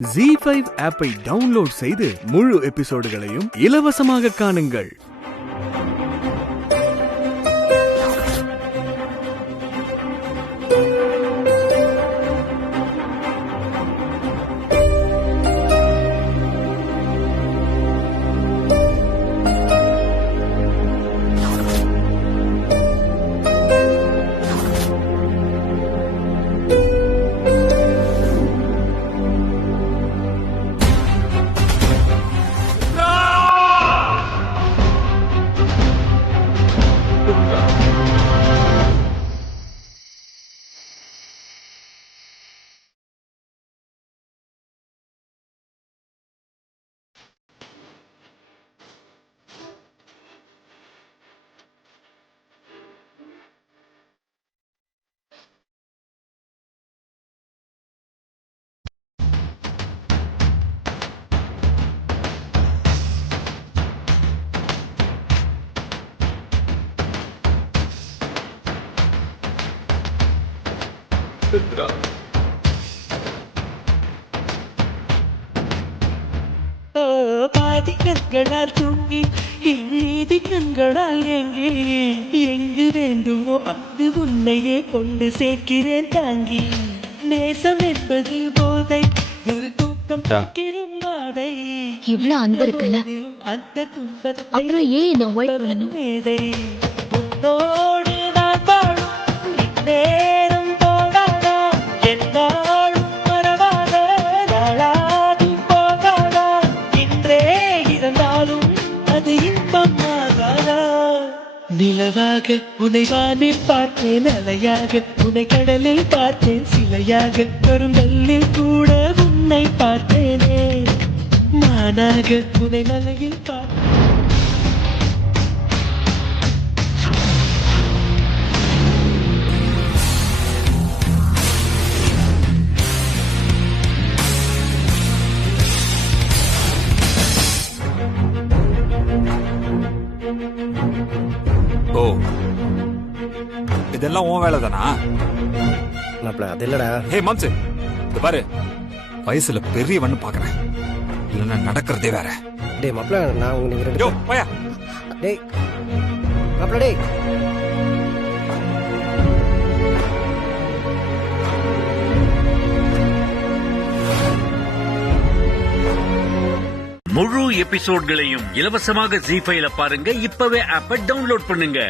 ZEE5 ஆப்பை download செய்து முழு எபிசோடுகளையும் இலவசமாக காணுங்கள். பாதி கண்களால் தூங்கி நீதி கண்களால் எங்கே எங்கு வேண்டுமோ அது உன்னையே கொண்டு சேர்க்கிறேன் தாங்கி. நேசம் என்பது போதை, ஒரு தூக்கம் பாதை. இவ்வளவு அன்பு இருக்குல்ல, அந்த துன்பத்தை அப்புறம் ஏன் என்ன அவாய்ட் பண்ணணும்? மேதை உன்னோடு நான் வாழும் இந்நேரம் போகாதா, என்னாலும் மறவாத நாளாகி போகாதா, இன்றே இருந்தாலும் அது இன்பமாகாதா. நிலவாக உன்னை வானில் பார்த்தேன், அலையாக உன்னை கடலில் பார்த்தேன், சிலையாக கருங்கல்லில் கூட உன்னை பார்த்தேனே, மானாக உன்னை மலையில் பார்த்தேன். ஓ, இதெல்லாம் உன் வேலை தானா? அது இல்லடா. ஹே மாம்சு, இது பாரு, வயசுல பெரியவன்னு பாக்குறேன், இல்லன்னா நடக்கிறதே வேற. டேய் மாப்ள, நான் உங்க நீங்க ரெண்டு யோ போயா. டேய் மாப்ள, டேய் முழு எபிசோட்களையும் இலவசமாக ZEE5ல பாருங்க. இப்பவே ஆப்பை டவுன்லோட் பண்ணுங்க.